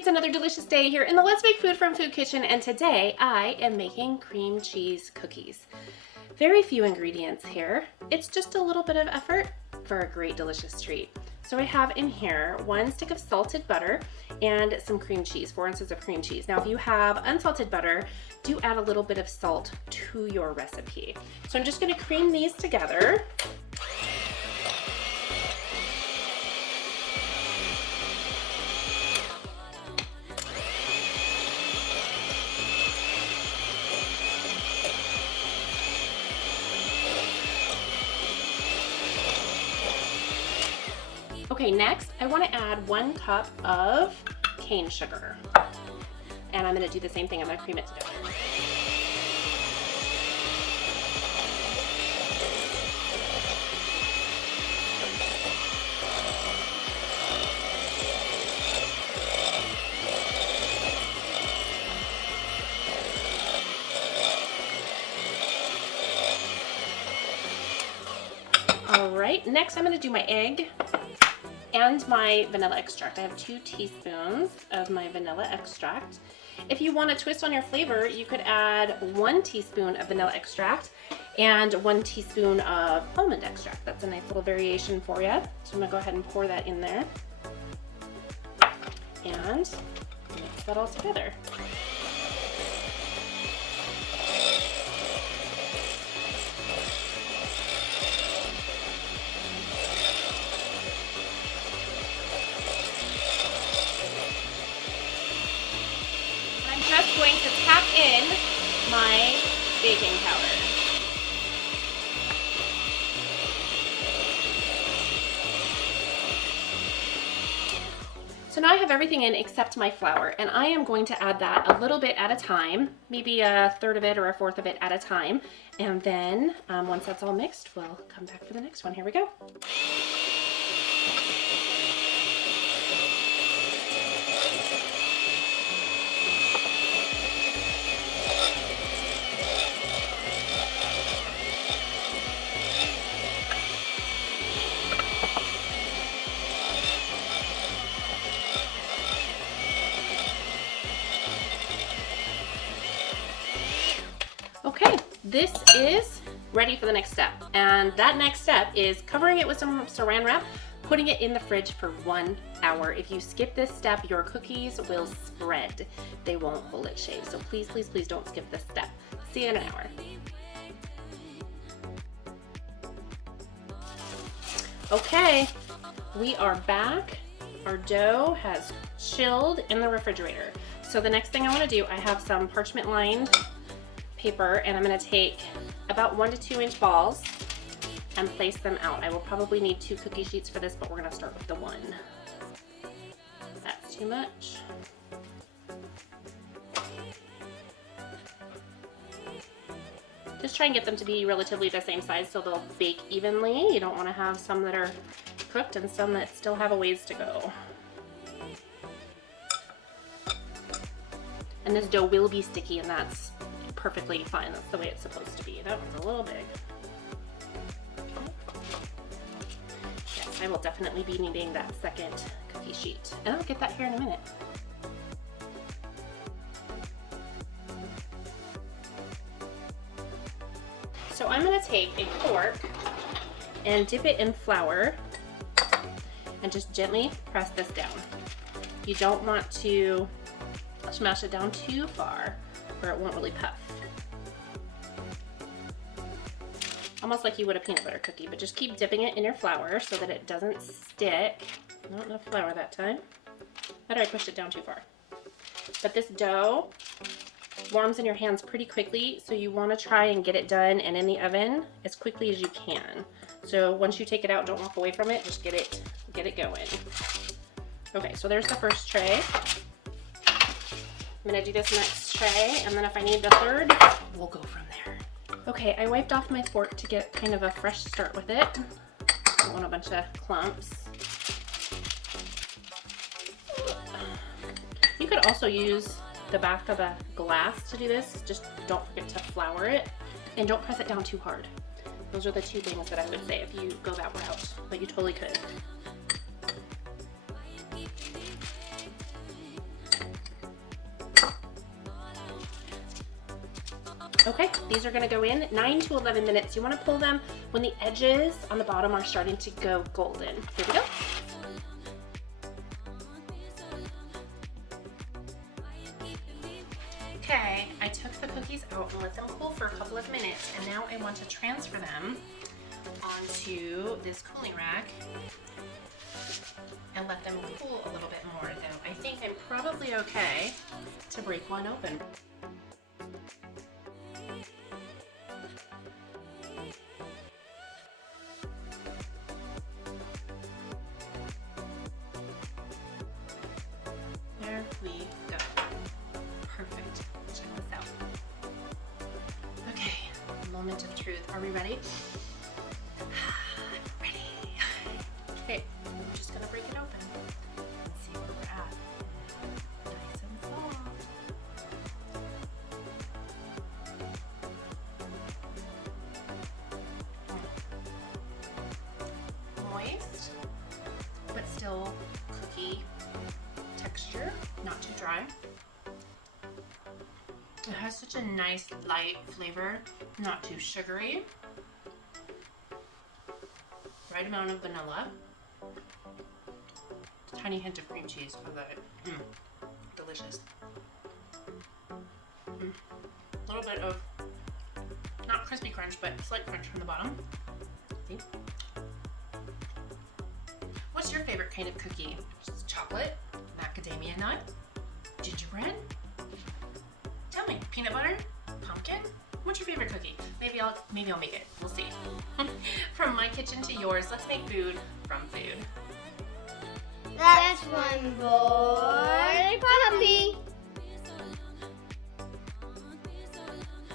It's another delicious day here in the Let's Make Food from Food Kitchen, and today I am making cream cheese cookies. Very few ingredients here. It's just a little bit of effort for a great delicious treat. So I have in here 1 stick of salted butter and some cream cheese, 4 ounces of cream cheese. Now if you have unsalted butter, do add a little bit of salt to your recipe. So I'm just going to cream these together. Okay, next I want to add 1 cup of cane sugar. And I'm going to do the same thing, I'm going to cream it together. All right, next I'm going to do my egg and my vanilla extract. I have 2 teaspoons of my vanilla extract. If you want to twist on your flavor, you could add 1 teaspoon of vanilla extract and 1 teaspoon of almond extract. That's a nice little variation for you. So I'm gonna go ahead and pour that in there and mix that all together. Just going to tap in my baking powder. So now I have everything in except my flour, and I am going to add that a little bit at a time, maybe a third of it or a fourth of it at a time. And then once that's all mixed, we'll come back for the next one. Here we go. Okay, this is ready for the next step. And that next step is covering it with some saran wrap, putting it in the fridge for 1 hour. If you skip this step, your cookies will spread. They won't hold its shape. So please, please, please don't skip this step. See you in an hour. Okay, we are back. Our dough has chilled in the refrigerator. So the next thing I want to do, I have some parchment lined paper, and I'm going to take about 1 to 2 inch balls and place them out. I will probably need 2 cookie sheets for this, but we're going to start with the 1. That's too much. Just try and get them to be relatively the same size so they'll bake evenly. You don't want to have some that are cooked and some that still have a ways to go. And this dough will be sticky, and that's perfectly fine. That's the way it's supposed to be. That one's a little big. Yes, I will definitely be needing that second cookie sheet. And I'll get that here in a minute. So I'm going to take a fork and dip it in flour and just gently press this down. You don't want to smash it down too far or it won't really puff. Almost like you would a peanut butter cookie, but just keep dipping it in your flour so that it doesn't stick. Not enough flour that time. Better I pushed it down too far. But this dough warms in your hands pretty quickly, so you want to try and get it done and in the oven as quickly as you can. So once you take it out, don't walk away from it, just get it going. Okay, so there's the first tray. I'm gonna do this next tray, and then if I need the third, we'll go from there. Okay, I wiped off my fork to get kind of a fresh start with it. Don't want a bunch of clumps. You could also use the back of a glass to do this. Just don't forget to flour it, and don't press it down too hard. Those are the 2 things that I would say if you go that route, but you totally could. Okay, these are gonna go in 9 to 11 minutes. You wanna pull them when the edges on the bottom are starting to go golden. Here we go. Okay, I took the cookies out and let them cool for a couple of minutes, and now I want to transfer them onto this cooling rack and let them cool a little bit more, though I think I'm probably okay to break one open. There we go. Perfect. Check this out. Okay, moment of truth. Are we ready? I'm ready. Okay, I'm just gonna break it open and see where we're at. Nice and soft. Moist, but still cookie texture, not too dry. It has such a nice light flavor, not too sugary. Right amount of vanilla. Tiny hint of cream cheese. I love it. Delicious. A little bit of, not crispy crunch, but slight crunch from the bottom. See? What's your favorite kind of cookie? Just chocolate, macadamia nut, gingerbread? Tell me, peanut butter, pumpkin? What's your favorite cookie? Maybe I'll make it. We'll see. From my kitchen to yours, let's make food from food. That's one bowl.